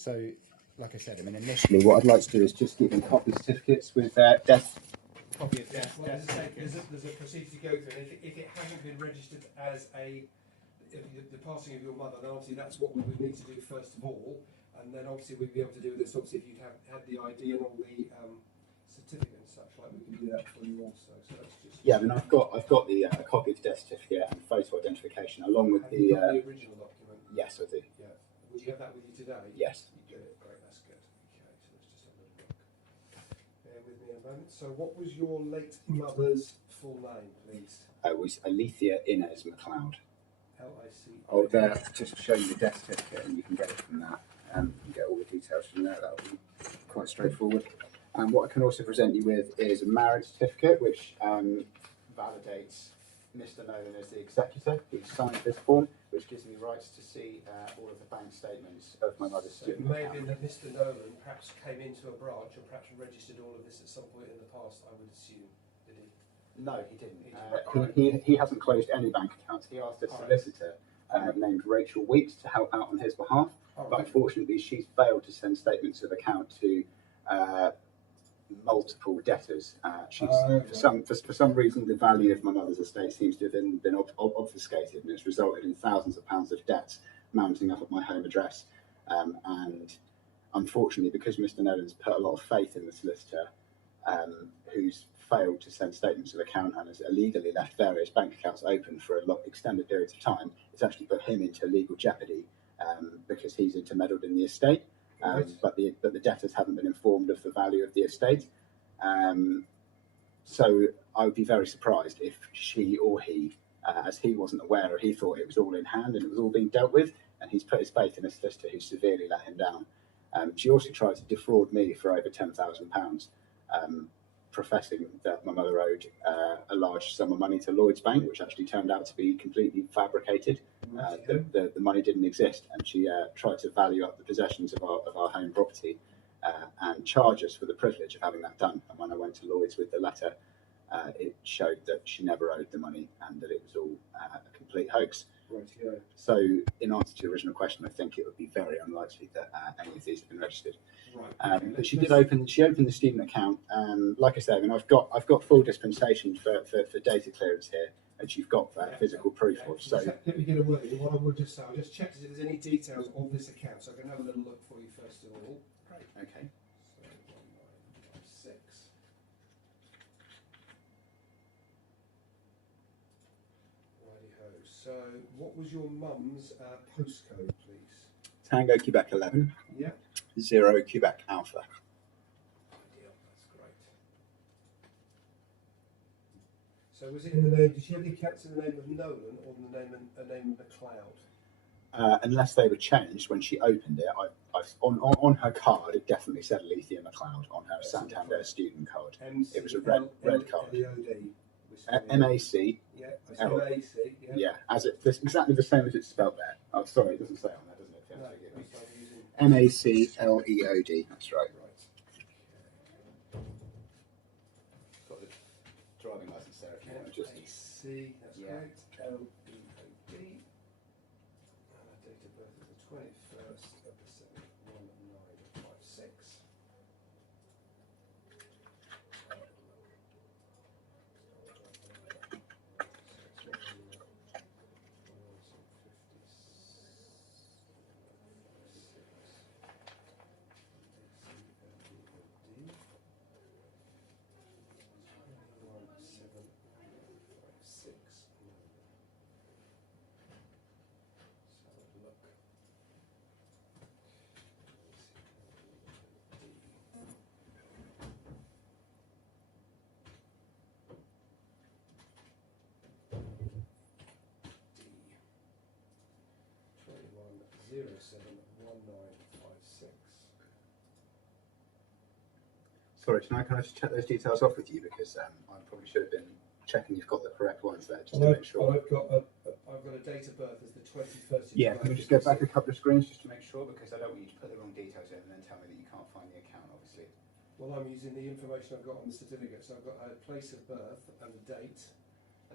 So, like I said, I mean, initially what I'd like to do is just give you copy certificates with death. Copy of death. Well, there's a procedure to go through, and if it hasn't been registered as the passing of your mother, then obviously that's what we would need to do first of all, and then obviously we'd be able to do this. Obviously, if you'd had the ID and all the certificate and such, like we can do that for you also. So that's just Yeah, I mean, I've got the copy of the death certificate and photo identification along with the original document. Yes, I do. Yeah. Would you have that with you today? Yes. You do it. Great. That's good. Okay. So let's just have a look. Bear with me a moment. So, what was your late mother's full name, please? It was Alethea Inez MacLeod. L-I-C. Oh, there. Just show you the death certificate, and you can get it from that. You can get all the details from there. That will be quite straightforward. And what I can also present you with is a marriage certificate, which validates Mr. Nolan as the executor. He signed this form, which gives me rights to see all of the bank statements of my mother's student It may have account. been that Mr. Nolan perhaps came into a branch or perhaps registered all of this at some point in the past, I would assume. Did he? No, he didn't. He hasn't closed any bank accounts. He asked a solicitor named Rachel Weeks to help out on his behalf, but unfortunately she's failed to send statements of account to multiple debtors. For some reason, the value of my mother's estate seems to have been obfuscated, and it's resulted in thousands of pounds of debt mounting up at my home address. And unfortunately, because Mr. Nolan's put a lot of faith in the solicitor, who's failed to send statements of account and has illegally left various bank accounts open for extended periods of time, it's actually put him into legal jeopardy because he's intermeddled in the estate. But the debtors haven't been informed of the value of the estate. So I would be very surprised if she or he, as he wasn't aware, or he thought it was all in hand and it was all being dealt with, and he's put his faith in a solicitor who severely let him down. She also tried to defraud me for over £10,000, professing that my mother owed a large sum of money to Lloyds Bank, which actually turned out to be completely fabricated. The money didn't exist, and she tried to value up the possessions of our home property and charge us for the privilege of having that done. And when I went to Lloyds with the letter, it showed that she never owed the money and that it was all a complete hoax. Right, yeah. So, in answer to your original question, I think it would be very unlikely that any of these have been registered. Right. But she opened the student account. Like I said, I mean, I've got full dispensation for data clearance here, which you've got physical proof of. So let me get a word in. What I would just say, I'll just check to see if there's any details of this account, so I can have a little look for you first of all. Right. Okay. So 1956. Righty-ho. So what was your mum's postcode, please? Tango Quebec 11. Yeah. 0 Quebec Alpha. Ideal. That's great. So was it in the name? Did she have the accounts in the name of Nolan or in the name of MacLeod? Unless they were changed when she opened it, on her card it definitely said Alethea MacLeod on her Santander student card. It was a red card. M-A-C. Yeah, M-A-C. Yeah, it's exactly the same as it's spelled there. Oh, sorry, it doesn't say on there, doesn't it? No, M-A-C-L-E-O-D. That's right. Got the driving license there. M-A-C. That's correct. L-E-O-D. And our date of birth is the 21st of the 7th, 1956. Sorry, can I just check those details off with you, because I probably should have been checking you've got the correct ones there, just to make sure. I've got a date of birth as the 21st. Yeah, can we just go back a couple of screens just to make sure, because I don't want you to put the wrong details in and then tell me that you can't find the account, obviously. Well, I'm using the information I've got on the certificate, so I've got a place of birth and a date.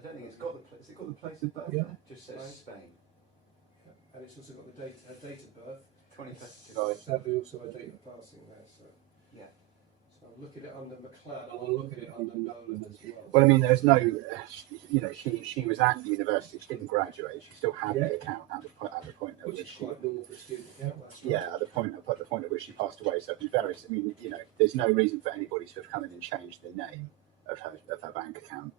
I don't think it's got the place. Has it got the place of birth? Yeah. It just says Spain. Yeah. And it's also got the date of birth. 21st of July. Sadly, also a date of passing there. So Yeah. so I'll look at it under McLeod, and I'll look at it under Nolan as well. Well, I mean, there's no, she was at the university. She didn't graduate. She still had Yeah. the account at the point at Which which is she. quite normal for a student account. That's right. Yeah, at the point at which she passed away. So it'd be very. I mean, there's no reason for anybody to have come in and changed the name of her bank account.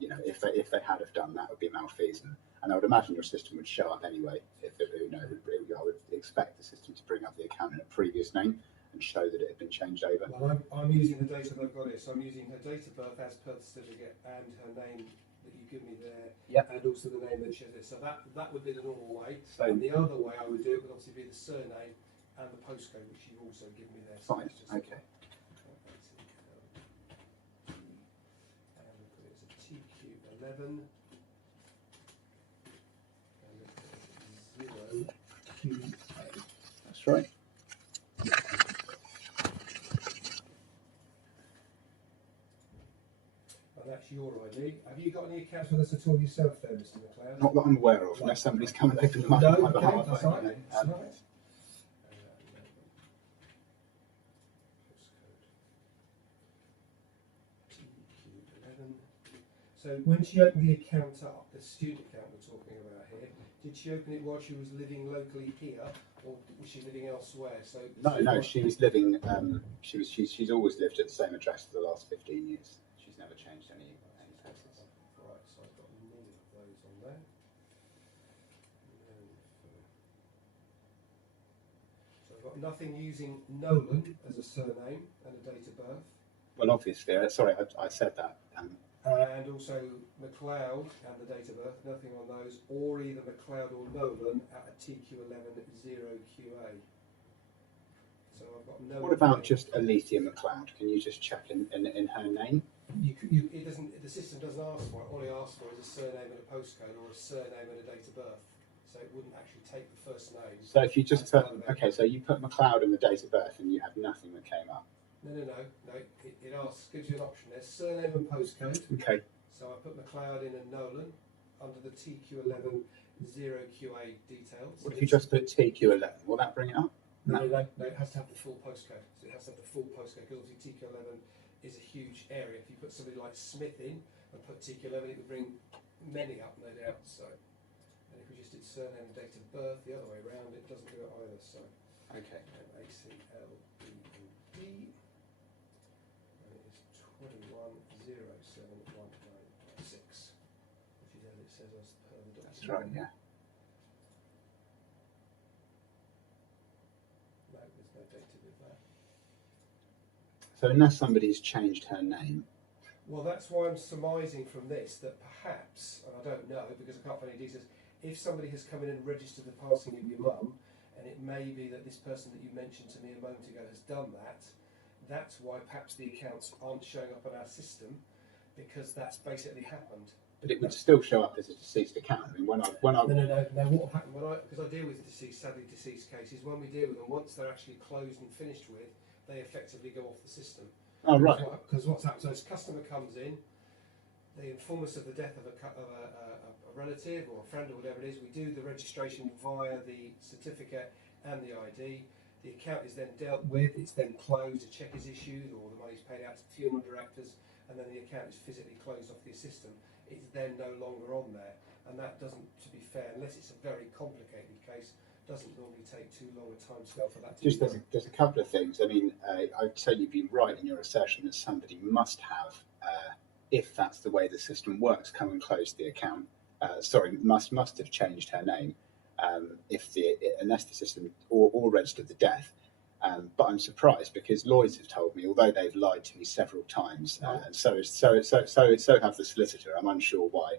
If they had have done that, would be malfeasant. And I would imagine your system would show up anyway. I would expect the system to bring up the account in a previous name and show that it had been changed over. Well, I'm using the data that I've got here, so I'm using her date of birth as per the certificate and her name that you give me there, and also the name that she has. So that would be the normal way. So, and the other way I would do it would obviously be the surname and the postcode, which you've also given me there. So fine. Okay. And we'll put it as a TQ11 and 0QA. That's right. That's your ID. Have you got any accounts with us at all yourself there, Mr. McLeod? Not that I'm aware of, unless somebody's come and opened them up on my behalf. That's right. That's right. TQ11. So when she opened the account up, the student account we're talking about here, did she open it while she was living locally here, or was she living elsewhere? So No, she was living. She's always lived at the same address for the last 15 years. She's never changed any places. Right, so I've got none of those on there. So I've got nothing using Nolan as a surname and a date of birth. Well, obviously, sorry, I said that. And also McLeod and the date of birth, nothing on those, or either McLeod or Nolan at a TQ11 0QA. So I've got no. What about just Alethea McLeod? Can you just check in her name? It doesn't. The system doesn't ask for it. All it asks for is a surname and a postcode, or a surname and a date of birth. So it wouldn't actually take the first name. So if you just put, so you put McLeod and the date of birth, and you had nothing that came up. No. It asks, gives you an option there, surname and postcode. Okay. So I put McLeod in and Nolan under the TQ11 0QA details. What if you just put TQ11? Will that bring it up? No, it has to have the full postcode. So it has to have the full postcode, because obviously TQ11 is a huge area. If you put somebody like Smith in and put TQ11, it would bring many up, no doubt. So, and if we just did surname and date of birth the other way around, it doesn't do it either. So, okay. ACLBD. 21071996, which is as it says as per the document. That's right, yeah. No, there's no data with that. So unless somebody's changed her name. Well, that's why I'm surmising from this that perhaps, and I don't know because I can't find any details, if somebody has come in and registered the passing of your mum, and it may be that this person that you mentioned to me a moment ago has done that, that's why perhaps the accounts aren't showing up on our system, because that's basically happened. But it would still show up as a deceased account. I mean, when I No. What will happen because I deal with sadly deceased cases, when we deal with them, once they're actually closed and finished with, they effectively go off the system. Oh right. Because what's happened? So, this customer comes in, they inform us of the death of a relative or a friend or whatever it is. We do the registration via the certificate and the ID. The account is then dealt with, it's then closed, a cheque is issued, or the money's paid out to the funeral directors, and then the account is physically closed off the system. It's then no longer on there, and that doesn't, to be fair, unless it's a very complicated case, doesn't normally take too long a time scale for that to Just be done. there's a couple of things. I mean, I'd say you'd be right in your assertion that somebody must have, if that's the way the system works, come and close the account. Must have changed her name. Unless the system or registered the death. But I'm surprised because Lloyds have told me, although they've lied to me several times, and so have the solicitor. I'm unsure why,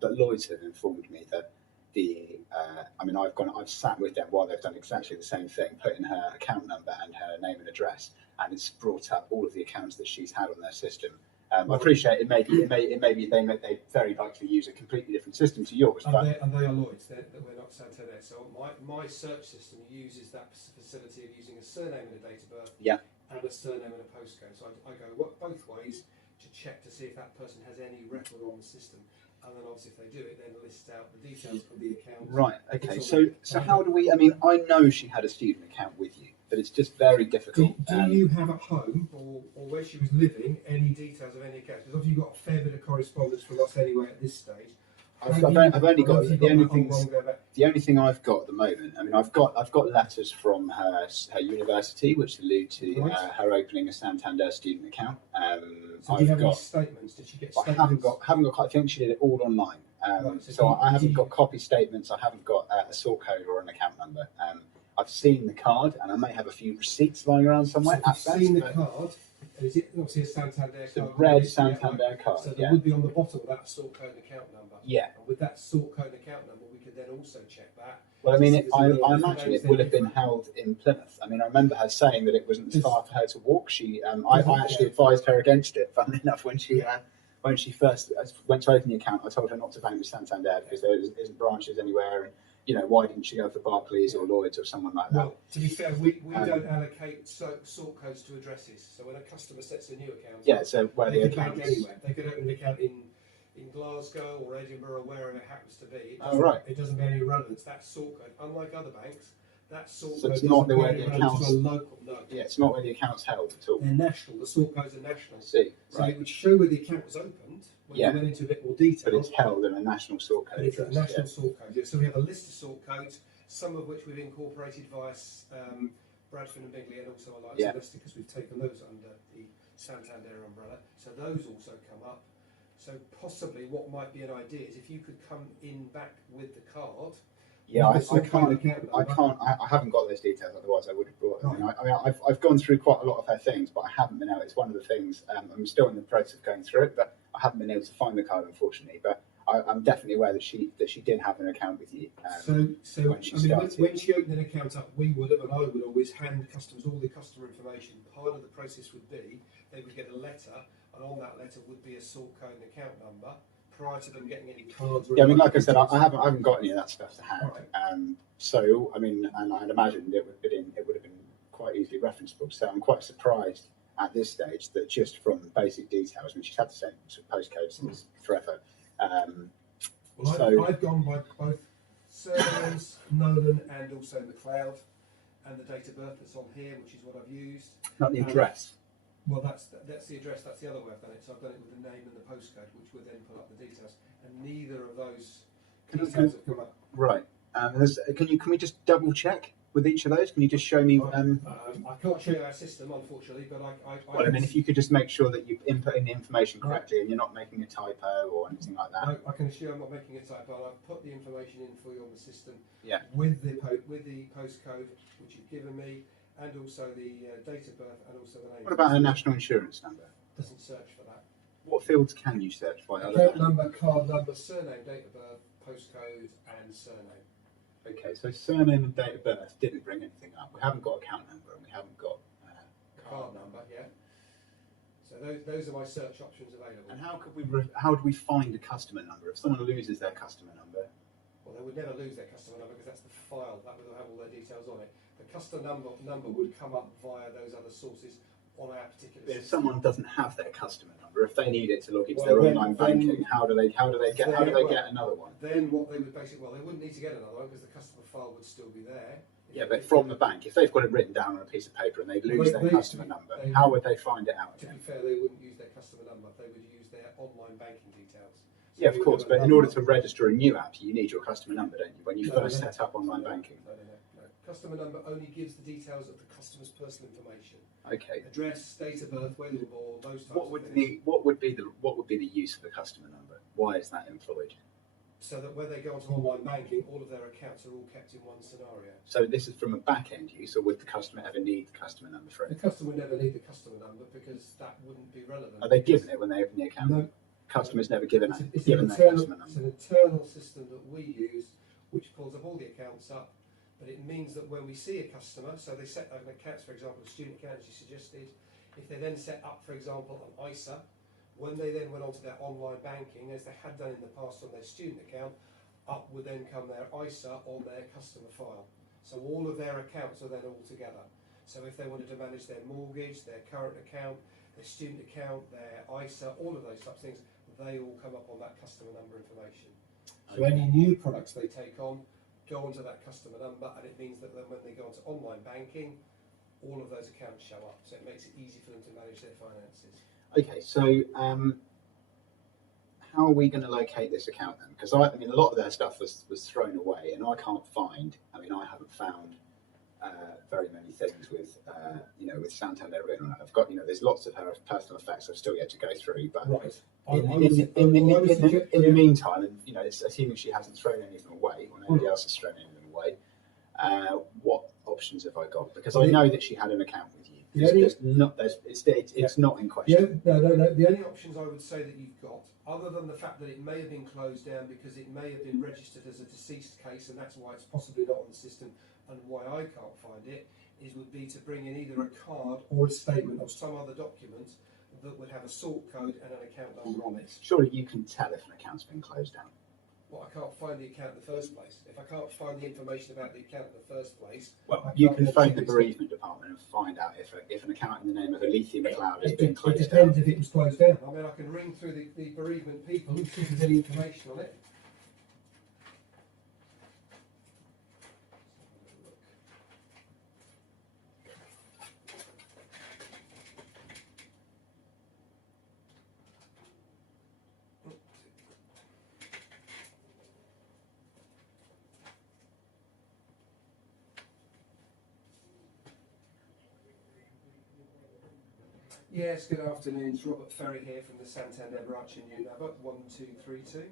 but Lloyds have informed me that I've sat with them while they've done exactly the same thing, put in her account number and her name and address, and it's brought up all of the accounts that she's had on their system. I appreciate it. May be they very likely use a completely different system to yours. And they are Lloyds. We're not Santander. So my search system uses that facility of using a surname and a date of birth, and a surname and a postcode. So I go both ways to check to see if that person has any record on the system. and then obviously if they do it, then lists out the details of the account. Right. Okay. It's all So how do we? I mean, I know she had a student account with you, but it's just very difficult. Do you have at home or where she was living any details of any accounts? Because obviously you've got a fair bit of correspondence from us anyway at this stage. I've only got the only thing I've got at the moment. I mean, I've got letters from her university which allude to her opening a Santander student account. So do you have any statements? Did she get statements? I haven't got. I think she did it all online. I haven't got copy statements. I haven't got a sort code or an account number. I've seen the card, and I may have a few receipts lying around somewhere. So you've seen the card. Is it obviously a Santander card? It's a red Santander card. So there would be on the bottom of that sort code and account number. Yeah. And with that sort code and account number, we could then also check that. Well, I mean, I imagine it will have been held in Plymouth. I mean, I remember her saying that it wasn't as far for her to walk. I actually advised her against it, funnily enough, when she first went to open the account. I told her not to bank with Santander because there isn't branches anywhere, and why didn't she go for Barclays or Lloyds or someone like that? Well, to be fair, we don't allocate sort codes to addresses. So when a customer sets a new account, so where the account is anywhere, they could open an account in Glasgow or Edinburgh, wherever it happens to be. It doesn't have any relevance. That sort code, unlike other banks, that sort code it's not the way the accounts. To a local, no. Yeah, it's not where the account's held at all. They're national. The sort codes are national. So it would show where the account was opened when you went into a bit more detail. But it's held in a national sort code. But it's a national sort code. Yeah. So we have a list of sort codes, some of which we've incorporated via Bradford and Bingley, and also I like to list because we've taken those under the Santander umbrella. So those also come up. So possibly what might be an idea is if you could come in back with the card. Yeah, I haven't got those details. Otherwise, I would have brought them. I mean, I've gone through quite a lot of her things, but I haven't been able. It's one of the things. I'm still in the process of going through it, but I haven't been able to find the card, unfortunately. But I'm definitely aware that she did have an account with you. When she opened an account up, we would have, and I would always hand customers all the customer information. Part of the process would be they would get a letter, and on that letter would be a sort code and account number. Prior to them getting any cards. Yeah, I mean, like I said, I haven't got any of that stuff to hand. Right. So I mean, and I'd imagine it would have been quite easily referenceable. So I'm quite surprised at this stage that just from basic details, I mean, she's had the same sort of postcode since forever. I've gone by both surnames, Nolan and also McLeod, and the date of birth that's on here, which is what I've used. Not the address. Well, that's the address. That's the other way I've done it. So I've done it with the name and the postcode, which would then pull up the details. And neither of those details have come up. Right. Can we just double check with each of those? Can you just show me? I can't show you our system, unfortunately, but I mean, if you could just make sure that you're inputting the information correctly and you're not making a typo or anything like that. I can assure you I'm not making a typo. I've put the information in for you on the system. Yeah. With the postcode which you've given me, and also the date of birth, and also the name. What about her national insurance number? Doesn't search for that. What fields can you search by? Account number, card number, surname, date of birth, postcode, and surname. Okay, so surname and date of birth didn't bring anything up. We haven't got account number, and we haven't got card number. Yeah. So those are my search options available. And how do we find a customer number if someone loses their customer number? Well, they would never lose their customer number because that's the file that will have all their details on it. The customer number would come up via those other sources on our particular system. If someone doesn't have their customer number, if they need it to log into their online banking, how do they get another one? Then what they would they wouldn't need to get another one because the customer file would still be there. Yeah, but from the bank, if they've got it written down on a piece of paper and they lose their customer number, how would they find it out? To be fair, they wouldn't use their customer number. They would use their online banking details. So yeah, of course, but in order to register a new app, you need your customer number, don't you? When you first set up online banking. No. Customer number only gives the details of the customer's personal information. Okay. Address, date of birth, where they were born, those types of things. What would be the use of the customer number? Why is that employed? So that when they go onto online banking, all of their accounts are all kept in one scenario. So this is from a back end use, or would the customer ever need the customer number for it? The customer would never need the customer number because that wouldn't be relevant. Are they given it when they open the account? No. Customers never given their customer number. It's an internal system that we use, which pulls up all the accounts up. But it means that when we see a customer, so they set up an account, for example, a student account, as you suggested, if they then set up, for example, an ISA, when they then went onto their online banking, as they had done in the past on their student account, up would then come their ISA on their customer file. So all of their accounts are then all together. So if they wanted to manage their mortgage, their current account, their student account, their ISA, all of those types of things, they all come up on that customer number information. So any new products they take on go onto that customer number, and it means that then when they go onto online banking, all of those accounts show up. So it makes it easy for them to manage their finances. Okay, so how are we going to locate this account then? Because I mean, a lot of their stuff was thrown away, and I can't find. I mean, I haven't found very many things with with Santander written on it. I've got there's lots of her personal effects I've still yet to go through, but Right. In the meantime, and it's assuming she hasn't thrown anything away or nobody else has thrown anything away, what options have I got? Because I know that she had an account with you. It's not in question. No. The only options I would say that you've got, other than the fact that it may have been closed down because it may have been registered as a deceased case, and that's why it's possibly not on the system, and why I can't find it, would be to bring in either a card or a statement or some other document that would have a sort code and an account number on it. Surely you can tell if an account's been closed down. Well, I can't find the account in the first place. If I can't find the information about the account in the first place, well, you can phone the bereavement department and find out if an account in the name of Alethea McLeod has been closed down. It depends if it was closed down. I mean, I can ring through the bereavement people and see if there's any information on it. Yes, good afternoon. It's Robert Ferry here from the Santander branch in Newton Abbot, 1232.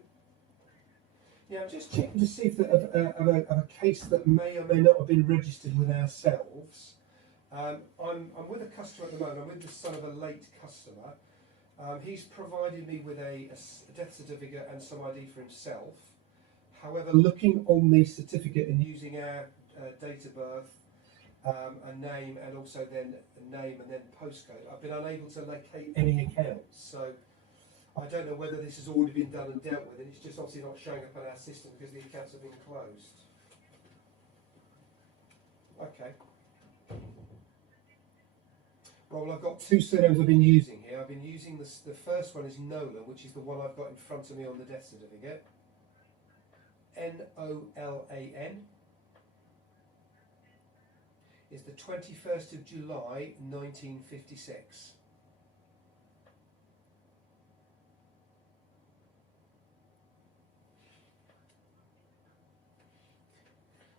Yeah, I'm just checking to see if of a case that may or may not have been registered with ourselves. I'm with a customer at the moment. I'm with the son of a late customer. He's provided me with a death certificate and some ID for himself. However, looking on the certificate and using our date of birth, a name, and also then a name and then postcode, I've been unable to locate any accounts. So I don't know whether this has already been done and dealt with, and it's just obviously not showing up on our system because the accounts have been closed. Okay. Well, I've got two surnames I've been using here. I've been using the first one is Nolan, which is the one I've got in front of me on the death certificate. Nolan is the 21st of July 1956.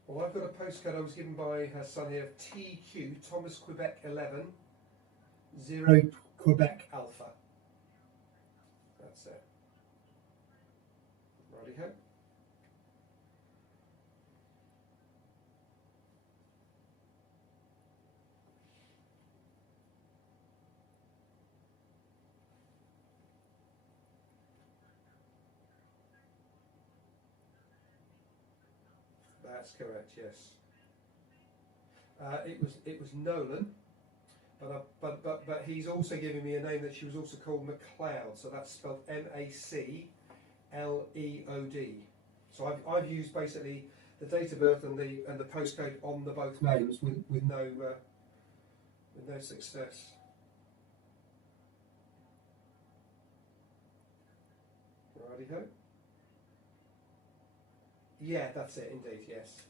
Well, I've got a postcode I was given by her son here of TQ, Thomas Quebec 11, 0 Quebec Alpha. That's it. Righty-ho. That's correct, yes. It was Nolan, but he's also giving me a name that she was also called MacLeod, so that's spelled MacLeod. So I've used basically the date of birth and the postcode on the both names with no success. Righty-ho. Yeah, that's it indeed, yes.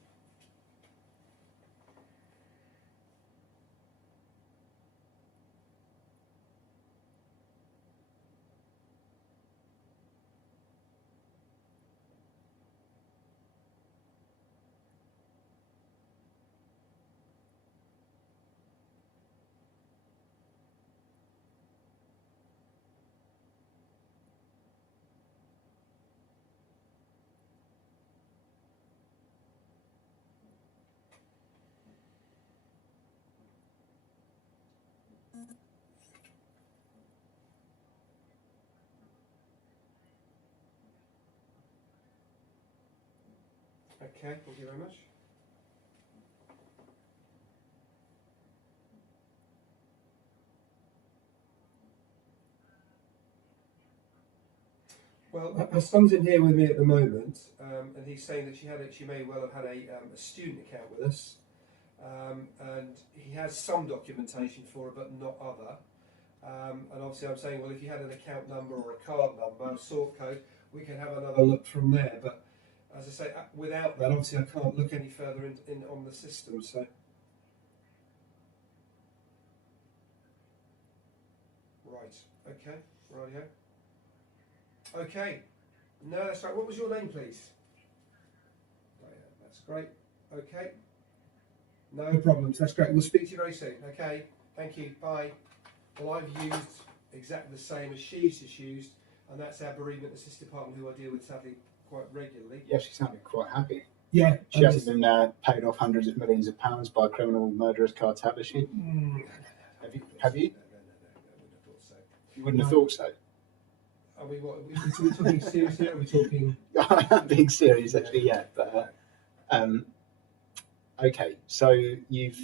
Okay, thank you very much. Well, her son's in here with me at the moment, and he's saying that she may well have had a student account with us, and he has some documentation for her, but not other. And obviously I'm saying, well, if you had an account number or a card number, a sort code, we can have another look from there. But as I say, without that, obviously I can't look any further in on the system. So, right, okay, rightio. Okay, no, that's right. What was your name, please? Oh, yeah, that's great. Okay, no problems. That's great. We'll speak to you very soon. Okay, thank you. Bye. Well, I've used exactly the same as she's just used, and that's our bereavement assist department, who I deal with sadly quite regularly. Yeah, she sounded quite happy. Yeah, She hasn't been paid off hundreds of millions of pounds by a criminal murderous cartel, has she? Have you? No, I wouldn't have thought so. You wouldn't have thought so. Are we, what, are we talking seriously? Or are we talking? I'm being serious, actually, yeah. But okay, so you've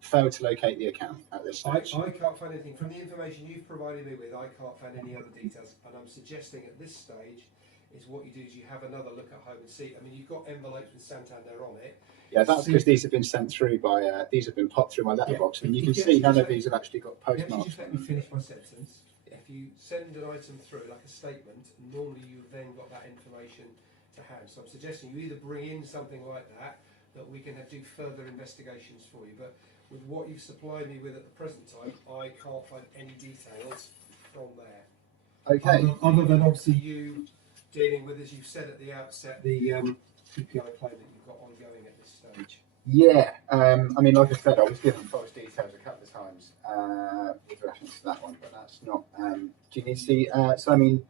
failed to locate the account at this stage. I can't find anything. From the information you've provided me with, I can't find any other details. And I'm suggesting at this stage is what you do is you have another look at home and see. I mean, you've got envelopes with Santander on it. Yeah, that's because these have been sent through by, these have been popped through my letterbox, and you can see none of these have actually got postmarks. Just let me finish my sentence. If you send an item through, like a statement, normally you've then got that information to hand. So I'm suggesting you either bring in something like that we can do further investigations for you. But with what you've supplied me with at the present time, I can't find any details from there. Okay. Other than obviously you dealing with, as you said at the outset, the CPI claim that you've got ongoing at this stage. Yeah, I mean, like I said, I was given false details a couple of times with reference to that one, but that's not. Do you need to see? So, I mean,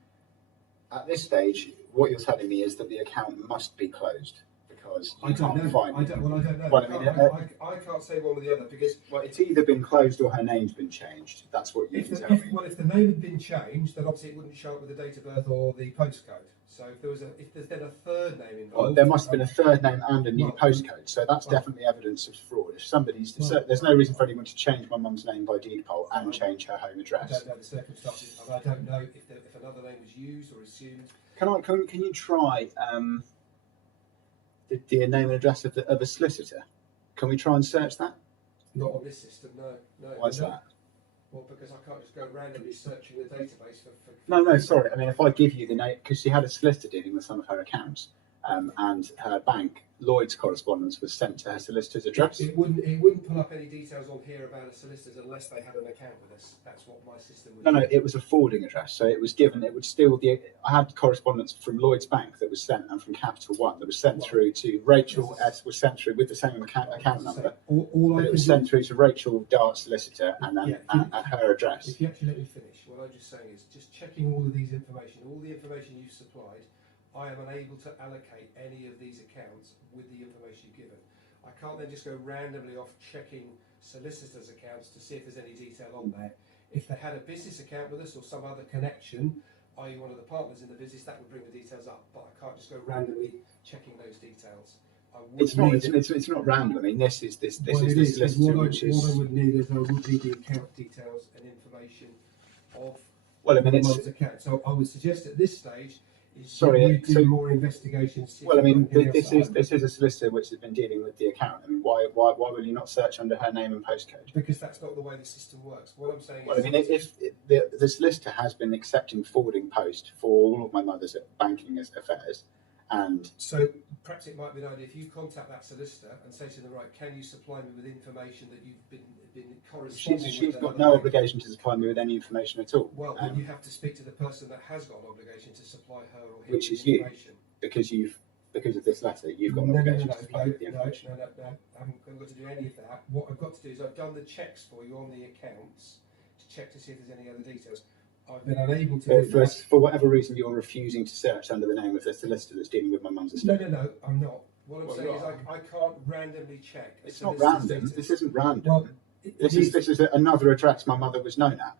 at this stage, what you're telling me is that the account must be closed because you can't find. I don't know. Well, I mean, I can't say one or the other because it's either been closed or her name's been changed. That's what you can tell me. If the name had been changed, then obviously it wouldn't show up with the date of birth or the postcode. So if there's then a third name involved, well, there must have been a third name and a new postcode. So that's definitely evidence of fraud. If somebody's, there's no reason for anyone to change my mum's name by deed poll and change her home address. I don't know the circumstances, and I don't know if another name was used or assumed. Can you try the name and address of a solicitor? Can we try and search that? Not on this system, no. Why is that? Well, because I can't just go randomly searching the database for No, sorry. I mean, if I give you the name, because she had a solicitor dealing with some of her accounts, and her bank, Lloyd's correspondence was sent to her solicitor's address. It wouldn't pull up any details on here about a solicitor's unless they had an account with us. That's what my system would do. No, it was a forwarding address. So it was given, it would still, I had correspondence from Lloyd's Bank that was sent and from Capital One that was sent through to Rachel S, was sent through with the same account number. It was sent through to Rachel Dart solicitor and then at her address. If you actually let me finish, what I'm just saying is just checking all of these information, all the information you've supplied, I am unable to allocate any of these accounts with the information you've given. I can't then just go randomly off checking solicitors' accounts to see if there's any detail on there. If they had a business account with us or some other connection, i.e. one of the partners in the business, that would bring the details up, but I can't just go randomly checking those details. It's not random. I mean, this is the solicitor, which is... What I would need is I would need the account details and information of it's... account. So I would suggest at this stage, Sorry, do more investigations. Well, I mean, this is a solicitor which has been dealing with the account. I mean, why will you not search under her name and postcode? Because that's not the way the system works. What I'm saying is... Well, I mean, if the solicitor has been accepting forwarding post for all of my mother's banking affairs, and... So perhaps it might be an idea if you contact that solicitor and say to them, right, can you supply me with information that you've been corresponding with? She's got no obligation to supply me with any information at all. Well, then you have to speak to the person that has got an obligation to supply her or him which with is information. You, because of this letter, you've got an obligation to supply with the information. No, I haven't got to do any of that. What I've got to do is I've done the checks for you on the accounts to check to see if there's any other details. I've been unable to. For whatever reason, you're refusing to search under the name of the solicitor that's dealing with my mum's estate. No, I'm not. What I'm saying is I can't randomly check. It's not random. This isn't random. Well, this is another address my mother was known at.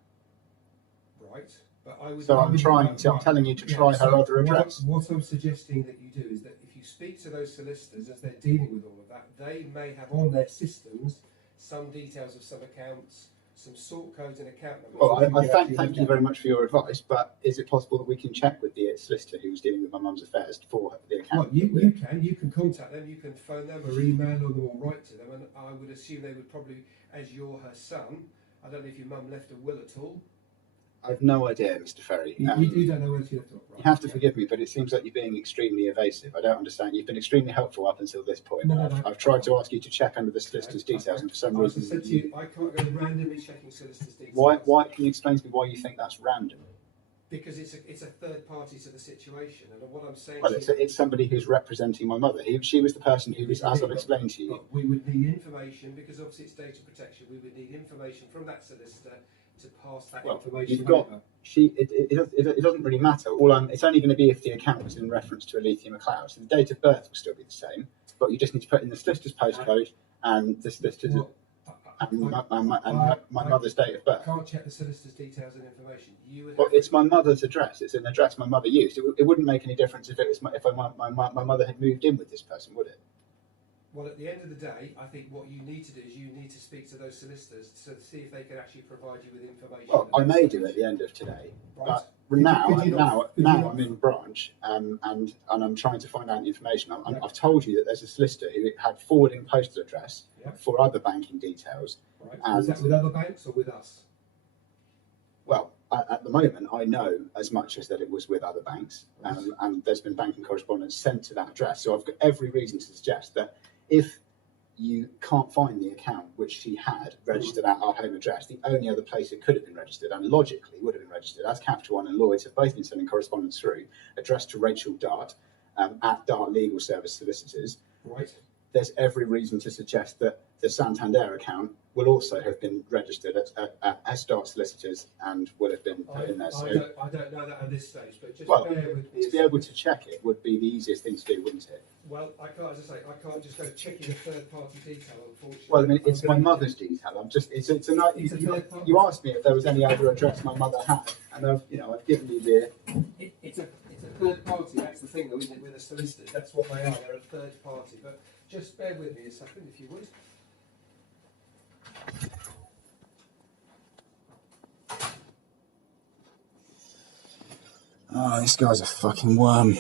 Right, but I would. So I'm telling you to try her other address. What I'm suggesting that you do is that if you speak to those solicitors as they're dealing with all of that, they may have on their systems some details of some accounts, some sort codes and account numbers. Well, I thank you very much for your advice, but is it possible that we can check with the solicitor who's dealing with my mum's affairs for the account? Well, you can contact them, you can phone them or email them or write to them, and I would assume they would probably, as you're her son, I don't know if your mum left a will at all. I've no idea, Mr. Ferry. You don't know whether she left or not. Right? You have to forgive me, but it seems like you're being extremely evasive. I don't understand. You've been extremely helpful up until this point. No. I've tried to ask you to check under the solicitor's details, and for some reason, I said to you, I can't go randomly checking solicitor's details. Why? Can you explain to me why you think that's random? Because it's a third party to the situation, and what I'm saying. Well, it's somebody who's representing my mother. She was the person who was, as I've explained to you. But we would need information, because obviously it's data protection. We would need information from that solicitor to pass that information. You've got. It doesn't really matter. It's only going to be if the account was in reference to Alethea McLeod. So the date of birth will still be the same, but you just need to put in the solicitor's postcode and the solicitor's my mother's date of birth. I can't check the solicitor's details and information. It's my mother's address. It's an address my mother used. It wouldn't make any difference if my mother had moved in with this person, would it? Well, at the end of the day, I think what you need to do is you need to speak to those solicitors to see if they can actually provide you with information. Well, I may do at the end of today, right. But now I'm in branch and I'm trying to find out the information. I've told you that there's a solicitor who had forwarding postal address for other banking details. Right. And is that with other banks or with us? Well, at the moment, I know as much as that it was with other banks, and there's been banking correspondence sent to that address. So I've got every reason to suggest that if you can't find the account which she had registered at our home address, the only other place it could have been registered, and logically would have been registered, as Capital One and Lloyds have both been sending correspondence through, addressed to Rachel Dart at Dart Legal Service Solicitors. Right. There's every reason to suggest that the Santander account will also have been registered at S-Dart Solicitors and will have been put in there. So I don't know that at this stage, but just bear with me. To be able to check it would be the easiest thing to do, wouldn't it? Well, I can't just go checking a third-party detail, unfortunately. Well, I mean, it's my mother's detail. You asked me if there was any other address my mother had, and I've given you the. It's a third party. That's the thing, though, isn't it? With a solicitor, that's what they are. They're a third party. But just bear with me a second, if you would. Oh, this guy's a fucking worm.